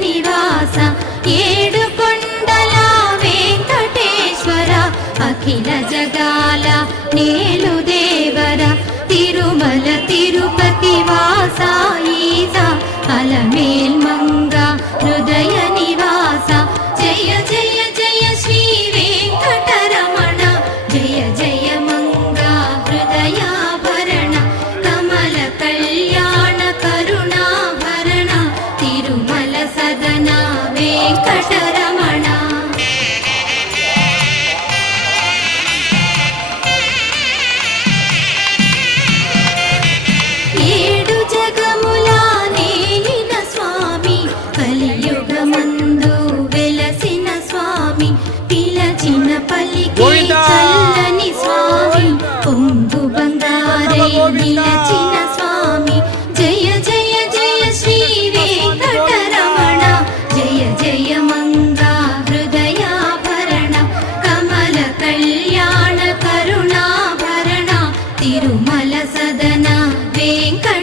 నివాస ఏడుకొండల వెంకటేశ్వర అఖిల జగాల నేలు దేవర తిరుమల తిరుపతి వాస ఈస అలమేల్ మంగ హృదయ నివాస జయ జయ జయ శ్రీ వెంకటరమణ జయ జయ మంగ హృదయాభరణ కమల కళ్యాణ కరుణాభరణ తిరుమల సదన వెంకటరమణ. ఏడు జగముల నేలిన స్వామి కలియుగమందు వెలసిన స్వామి పిలచిన పలికే చల్లని స్వామి పొంగు బంగారై నిలచిన స్వామి జయ జయ జయ శ్రీ వెంకటరమణ జయ జయ మంగా హృదయాభరణ కమల కళ్యాణ కరుణాభరణ తిరుమల సదన వెంకట